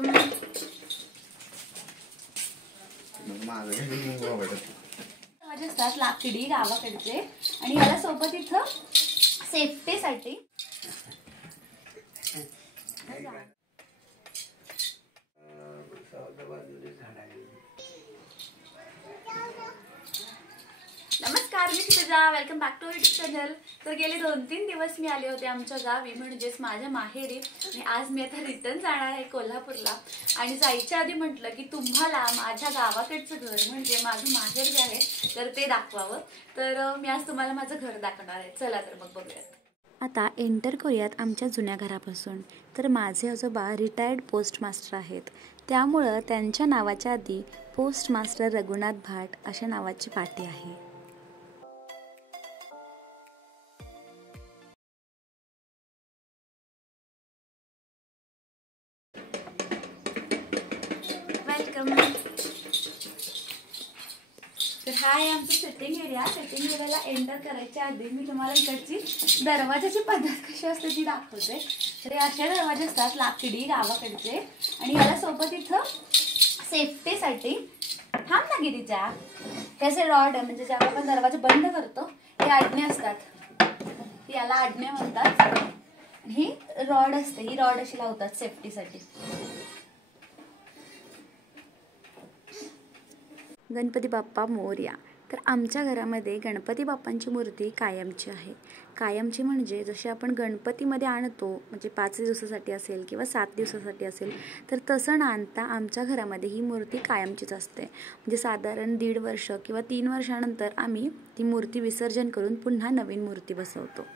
Welcome. माझे असतात लाकडी गावाकडचे आणि याला सोबत इथं सेफ्टीसाठी नमस्कार, मी Kshitija. Welcome back to YouTube channel. तर गेले 2-3 दिवस मी आले होते आमच्या गावी, म्हणजेच माझ्या माहेरी. आणि आज मी आता रिटर्न जाणार आहे कोल्हापूरला. आणि जायच्या आधी म्हटलं की तुम्हाला माझ्या गावाकडचं घर म्हणजे माझं माहेर जे आहे तर ते दाखवावं. तर मी आज तुम्हाला माझं घर दाखवणार आहे. चला तर मग बघूयात. आता एंटर करूयात आमच्या जुन्या घरापासून. तर माझे आजोबा रिटायर्ड पोस्ट मास्टर आहेत, त्यामुळं त्यांच्या नावाच्या आधी पोस्ट मास्टर रघुनाथ भाट अशा नावाची पाटी आहे. वेलकम. तर हा आहे आमचं सिटिंग एरिया. सिटिंग एरियाला एंटर करायच्या आधी मी तुम्हाला इकडची दरवाजाची पद्धत कशी असते ती दाखवते. तर अशा दरवाजे असतात लाकडी गावाकडचे आणि याला सोबत इथं सेफ्टीसाठी थांब ना गिरीच्या हे रॉड म्हणजे जेव्हा आपण दरवाजा बंद करतो हे आडणे असतात, याला आडणे म्हणतात. ही रॉड असते, ही रॉड अशी लावतात सेफ्टीसाठी. गणपती बाप्पा मोरया. तर आमच्या घरामध्ये गणपती बाप्पांची मूर्ती कायमची आहे. कायमची म्हणजे जशी आपण गणपतीमध्ये आणतो म्हणजे 5 दिवसासाठी असेल किंवा 7 दिवसासाठी असेल, तर तसं न आणता आमच्या घरामध्ये ही मूर्ती कायमचीच असते. म्हणजे साधारण 1.5 वर्ष किंवा 3 वर्षानंतर आम्ही ती मूर्ती विसर्जन करून पुन्हा नवीन मूर्ती बसवतो.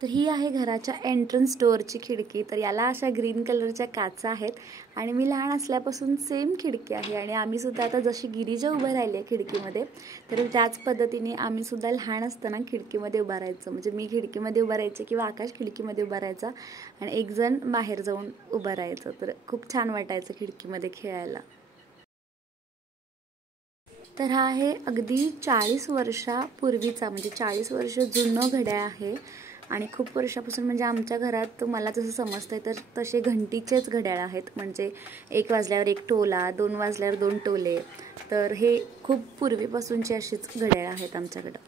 तर ही आहे घराच्या एंट्रन्स डोअरची खिडकी. तर याला अशा ग्रीन कलरच्या काचा आहेत आणि मी लहान असल्यापासून सेम खिडकी आहे. आणि आम्ही सुद्धा आता जशी गिरिजा उभं राहिली आहे खिडकीमध्ये, तर त्याच पद्धतीने आम्ही सुद्धा लहान असताना खिडकीमध्ये उभं राहायचं. म्हणजे मी खिडकीमध्ये उभं राहायचे किंवा आकाश खिडकीमध्ये उभा राहायचा आणि एक जण बाहेर जाऊन उभं राहायचं. तर खूप छान वाटायचं खिडकीमध्ये खेळायला. तर हा आहे अगदी 40 वर्षापूर्वीचा म्हणजे 40 वर्ष जुनं घड्याळ आहे. आणि खूप वर्षापासून म्हणजे आमच्या घरात मला जसं समजतंय तर तसे घंटीचेच घड्याळ आहेत. म्हणजे 1 वाजल्यावर 1 टोला, 2 वाजल्यावर 2 टोले. तर हे खूप पूर्वीपासूनचे अशीच घड्याळ आहेत आमच्याकडं.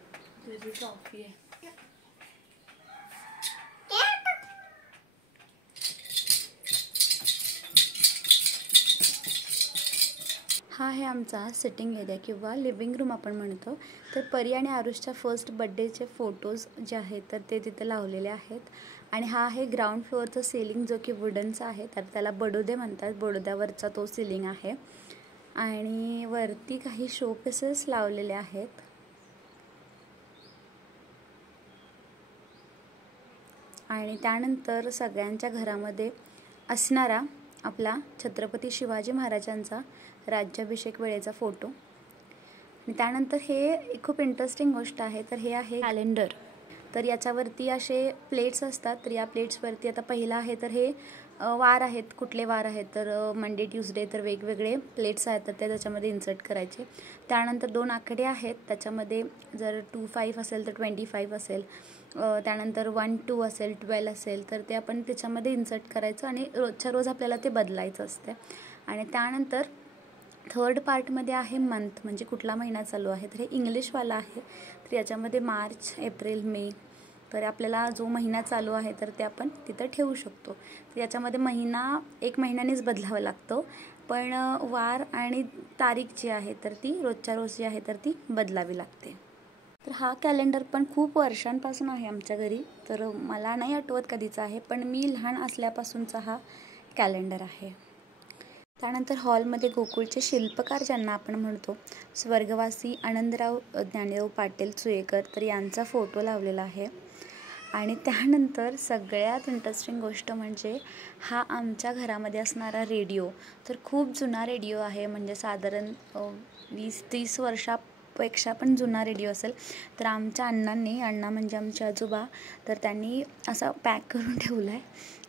हा आहे आमचा सिटिंग एरिया किंवा लिव्हिंग रूम आपण म्हणतो. तर परी आणि आरुषच्या फर्स्ट बड्डेचे फोटोज जे आहेत तर ते तिथे लावलेले आहेत. आणि हा आहे ग्राउंड फ्लोअरचं सिलिंग जो की वुडनचा आहे. तर त्याला बडोदे म्हणतात, बडोद्यावरचा तो सिलिंग आहे. आणि वरती काही शोपीसेस लावलेले आहेत. आणि त्यानंतर सगळ्यांच्या घरामध्ये असणारा आपला छत्रपती शिवाजी महाराजांचा राज्याभिषेक वेळेचा फोटो. आणि त्यानंतर हे खूप इंटरेस्टिंग गोष्ट आहे. तर हे आहे कॅलेंडर. तर याच्यावरती असे प्लेट्स असतात. तर या प्लेट्सवरती आता पहिला आहे तर हे वार आहेत, कुठले वार आहेत तर मंडे ट्यूसडे. तर वेगवेगळे प्लेट्स आहेत तर ते त्याच्यामध्ये इन्सर्ट करायचे. त्यानंतर 2 आकडे आहेत, त्याच्यामध्ये जर 25 असेल तर 25 असेल. त्यानंतर 1-2 असेल, 12 असेल तर ते आपण त्याच्यामध्ये इन्सर्ट करायचं आणि रोजच्या रोज आपल्याला ते बदलायचं असते. आणि त्यानंतर 3rd पार्टमध्ये आहे मंथ म्हणजे कुठला महिना चालू आहे. तर हे इंग्लिशवाला आहे. तर याच्यामध्ये मार्च, एप्रिल, मे. तर आपल्याला जो महिना चालू आहे तर ते आपण तिथं ठेवू शकतो. तर याच्यामध्ये महिना 1 महिन्यानेच बदलावा लागतो, पण वार आणि तारीख जी आहे तर ती रोजच्या रोज जी आहे तर ती बदलावी लागते. तर हा कॅलेंडर पण खूप वर्षांपासून आहे आमच्या घरी. तर मला नाही आठवत कधीचा आहे, पण मी लहान असल्यापासूनचा हा कॅलेंडर आहे. त्यानंतर हॉलमध्ये गोकुळचे शिल्पकार ज्यांना आपण म्हणतो स्वर्गवासी आनंदराव ज्ञानदेव पाटील सुयेकर तर यांचा फोटो लावलेला आहे. आणि त्यानंतर सगळ्यात इंटरेस्टिंग गोष्ट म्हणजे हा आमच्या घरामध्ये असणारा रेडिओ. तर खूप जुना रेडिओ आहे, म्हणजे साधारण 20-30 वर्षापेक्षा पण जुना रेडिओ असेल. तर आमच्या अण्णा म्हणजे आमचे आजोबा तर त्यांनी असा पॅक करून ठेवला आहे.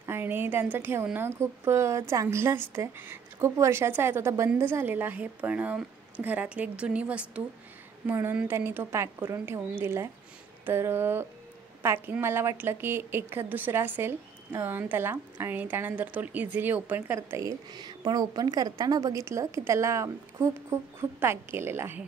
आणि त्यांचं ठेवणं खूप चांगलं असतं. खूप वर्षाचा आहे तो, आता बंद झालेला आहे, पण घरातली एक जुनी वस्तू म्हणून त्यांनी तो पॅक करून ठेवून दिला आहे. तर पॅकिंग मला वाटलं की एखाद दुसरा असेल त्याला, आणि त्यानंतर तो इझिली ओपन करता येईल, पण ओपन करताना बघितलं की त्याला खूप खूप खूप पॅक केलेलं आहे.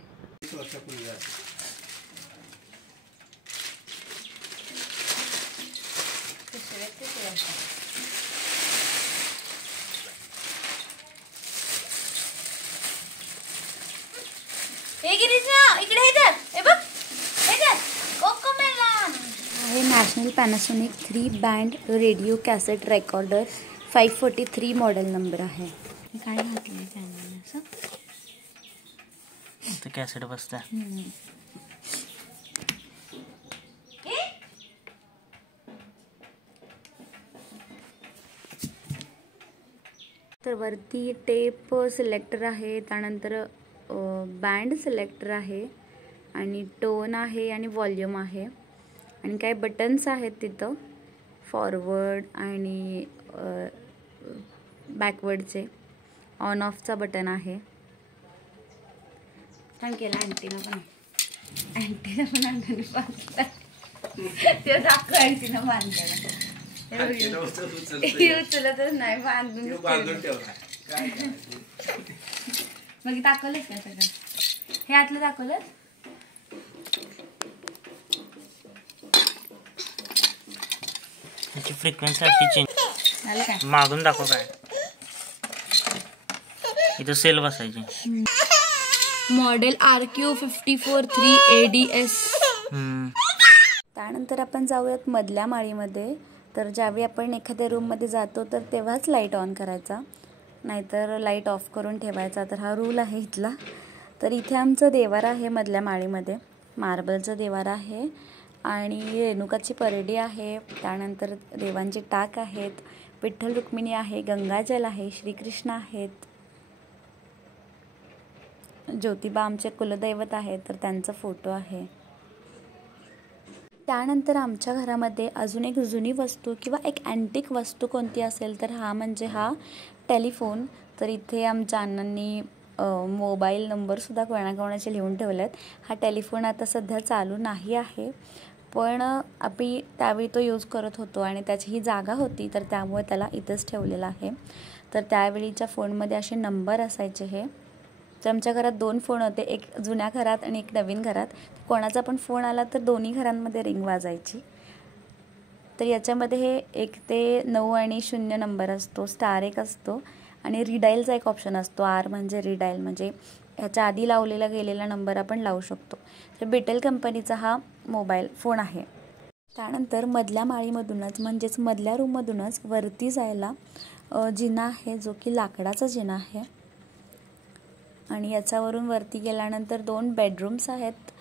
हे national Panasonic 3 band radio cassette recorder 543 model number आहे. काय घातलंय त्याने असं ते कॅसेट बसतं. तर वरती टेप सिलेक्टर आहे, त्यानंतर बँड सिलेक्टर आहे, आणि टोन आहे, आणि व्हॉल्यूम आहे, आणि काही बटन्स आहेत तिथं, फॉरवर्ड आणि बॅकवर्डचे. ऑन ऑफचा बटन आहे. छान केला अँटीना पण. अँटीना पण आणून बांधला ते दाखव. अँटीना बांधलेला उचलतच नाही, बांधून ठेवला. मग दाखवलंच का सगळं? हे आतलं दाखवलं. त्याची फ्रिक्वेन्सी अशी चेंज झालं काय? मागून दाखव. काय इथं सेल बसायची. Model RQ543 ADS. त्यानंतर आपण जाऊयात मधल्या माळीमध्ये. तर ज्यावेळी आपण एखाद्या रूममध्ये जातो तर तेव्हाच लाईट ऑन करायचा, नाहीतर लाईट ऑफ करून ठेवायचा. तर हा रूल आहे इथला. तर इथे आमचं देवार आहे मधल्या माळीमध्ये. मार्बलचं देवार आहे, आणि रेणुकाची परडी आहे. त्यानंतर देवांचे टाक आहेत, विठ्ठल रुक्मिणी आहे, गंगाजल आहे, श्रीकृष्ण आहेत, ज्योतिबा आमचे कुलदैवत आहेत, तर त्यांचा फोटो आहे. त्यानंतर आमच्या घरामध्ये अजून एक जुनी वस्तू किंवा एक अँटिक वस्तू कोणती असेल तर हा टेलिफोन. तर इथे आमच्या अण्णांनी मोबाईल नंबरसुद्धा कोणाकोणाचे लिहून ठेवले आहेत. हा टेलिफोन आता सध्या चालू नाही आहे, पण आम्ही त्यावेळी तो यूज करत होतो आणि त्याची ही जागा होती, तर त्यामुळे त्याला इथंच ठेवलेला आहे. तर त्यावेळीच्या फोनमध्ये असे नंबर असायचे. हे तर आमच्या घरात 2 फोन होते, एक जुन्या घरात आणि एक नवीन घरात. कोणाचा पण फोन आला तर दोन्ही घरांमध्ये रिंग वाजायची. तर याच्यामध्ये हे 1 ते 9 आणि 0 नंबर असतो, स्टार 1 असतो, आणि रिडायलचा एक ऑप्शन असतो. आर म्हणजे रिडायल, म्हणजे ह्याच्या आधी लावलेला गेलेला नंबर आपण लावू शकतो. तर बेटेल कंपनीचा हा मोबाईल फोन आहे. त्यानंतर मधल्या माळीमधूनच म्हणजेच मधल्या रूममधूनच वरती जायला जिना आहे, जो की लाकडाचा जिना आहे. आणि याच्यावरून वरती गेल्यानंतर 2 बेडरूम्स आहेत.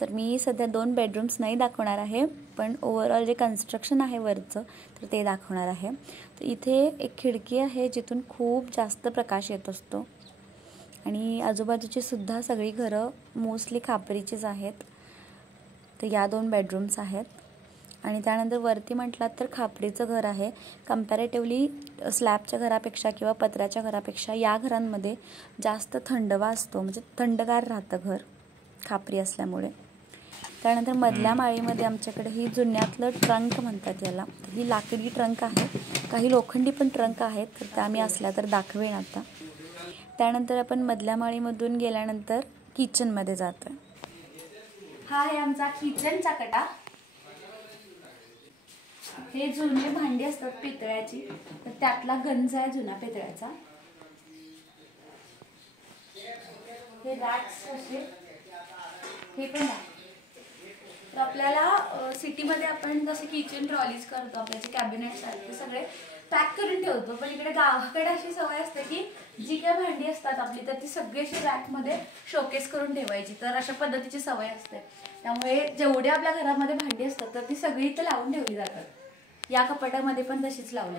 तर मी सध्या 2 बेडरूम्स नाही दाखवणार आहे, पण ओव्हरऑल जे कन्स्ट्रक्शन आहे वरचं तर ते दाखवणार आहे. तर इथे एक खिडकी आहे, जिथून खूप जास्त प्रकाश येत असतो, आणि आजूबाजूची सुद्धा सगळी घरं मोस्टली खापरीचीच आहेत. तर या 2 बेडरूम्स आहेत. आणि त्यानंतर वरती म्हटलात तर खापरीचं घर आहे. कम्पॅरेटिव्हली स्लॅबच्या घरापेक्षा किंवा पत्र्याच्या घरापेक्षा या घरांमध्ये जास्त थंडवा असतो, म्हणजे थंडगार राहतं घर खापरी असल्यामुळे. त्यानंतर मधल्या माळीमध्ये आमच्याकडे ही जुन्यातलं ट्रंक म्हणतात याला. ही लाकडी ट्रंक आहे, काही लोखंडी पण ट्रंक आहेत, तर त्या मी असल्या तर दाखवेन आता. त्यानंतर आपण मधल्या माळीमधून गेल्यानंतर किचनमध्ये जातो. हा आहे आमचा किचनचा कटा. हे जुने भांडी असतात पितळ्याची, तर त्यातला गंज आहे जुना पितळ्याचा. हे रॅक्स असे, हे पण आहे. तर आपल्याला सिटीमध्ये आपण जसे किचन ट्रॉलीज करतो, आपल्याचे कॅबिनेट्स आहेत ते सगळे पॅक करून ठेवतो, पण इकडे गावाकडे अशी सवय असते की जी काय भांडी असतात आपली तर ती सगळी अशी रॅकमध्ये शोकेस करून ठेवायची. तर अशा पद्धतीची सवय असते. त्यामुळे जेवढे आपल्या घरामध्ये भांडी असतात तर ती सगळी इथे लावून ठेवली जातात. या कपाटामध्ये पण तशीच लावले.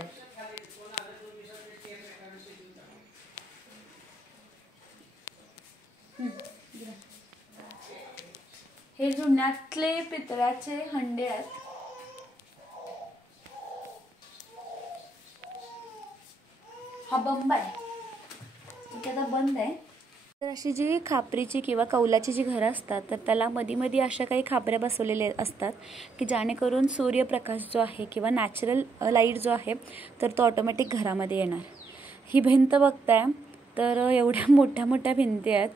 हे जुन्यातले पितळ्याचे हंडे आहेत. हा बंब आहे, इथे आता बंद आहे. तर अशी जी खापरीची किंवा कौलाची जी घरं असतात तर त्याला मध्ये अशा काही खापऱ्या बसवलेल्या असतात की जेणेकरून सूर्यप्रकाश जो आहे किंवा नॅचरल लाईट जो आहे तर तो ऑटोमॅटिक घरामध्ये येणार. ही भिंत बघताय तर एवढ्या मोठ्या मोठ्या भिंती आहेत.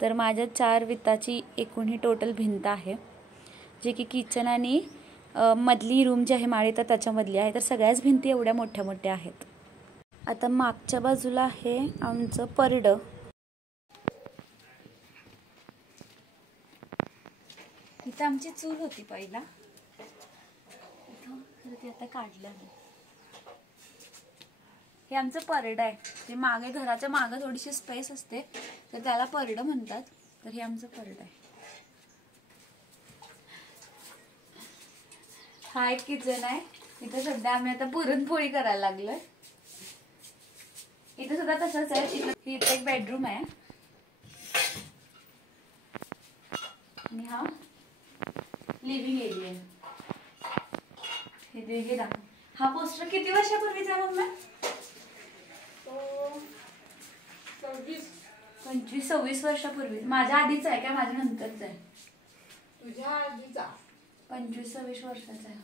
तर माझ्या 4 विताची एकूण ही टोटल भिंत आहे, जे की किचन आणि मधली रूम जी आहे माळी तर त्याच्यामधली आहे. तर सगळ्याच भिंती एवढ्या मोठ्या मोठ्या आहेत. आता मागच्या बाजूला आहे आमचं परडं. इथं आमची चूल होती पहिला, इथं ते आता काढलं. हे आमचं परडं आहे. ते मागे घराच्या मागे थोडीशी स्पेस असते तर त्याला परडं म्हणतात. तर हे आमचं परडं आहे. हा एक किचन आहे. इथं सध्या आम्ही आता पुरणपोळी करायला लागलोय. इथं सुद्धा तसंच आहे. इथं एक बेडरूम आहे आणि हा लिव्हिंग एरिया आहे. हे देखील हा पोस्टर किती वर्षापूर्वीचा आहे मम्मा? 25-26 वर्षापूर्वी. माझ्या आधीच आहे का माझ्या नंतरच आहे? तुझ्या आधीचा. 25-26 वर्षाचा आहे.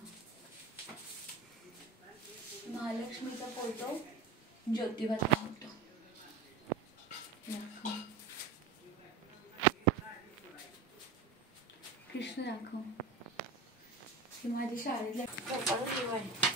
महालक्ष्मीचा फोटो, ज्योतिबाचा फोटो, कृष्ण राखो. ही माझी शाळेतल्या फोटो आहे.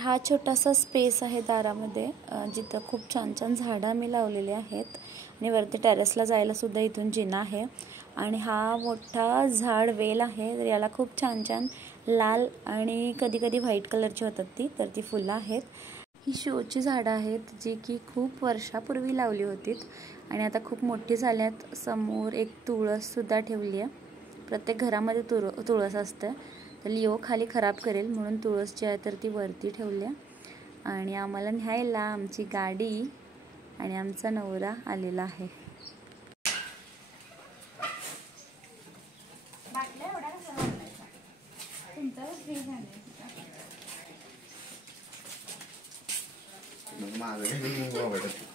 हा छोटासा स्पेस आहे दारामध्ये, जिथं खूप छान छान झाडं आम्ही लावलेली आहेत आणि वरती टेरेसला जायला सुद्धा इथून जिना आहे. आणि हा मोठा झाड वेल आहे. तर याला खूप छान छान लाल आणि कधी कधी व्हाईट कलरची होतात ती फुलं आहेत. ही शोची झाडं आहेत जी की खूप वर्षापूर्वी लावली होती आणि आता खूप मोठी झाल्यात. समोर एक तुळस सुद्धा ठेवली आहे. प्रत्येक घरामध्ये तुळस असते. तर लिओ खाली खराब करेल म्हणून तुळस जी आहे तर ती वरती ठेवली आहे. आणि आम्हाला न्यायला आमची गाडी आणि आमचा नवरा आलेला आहे. माझं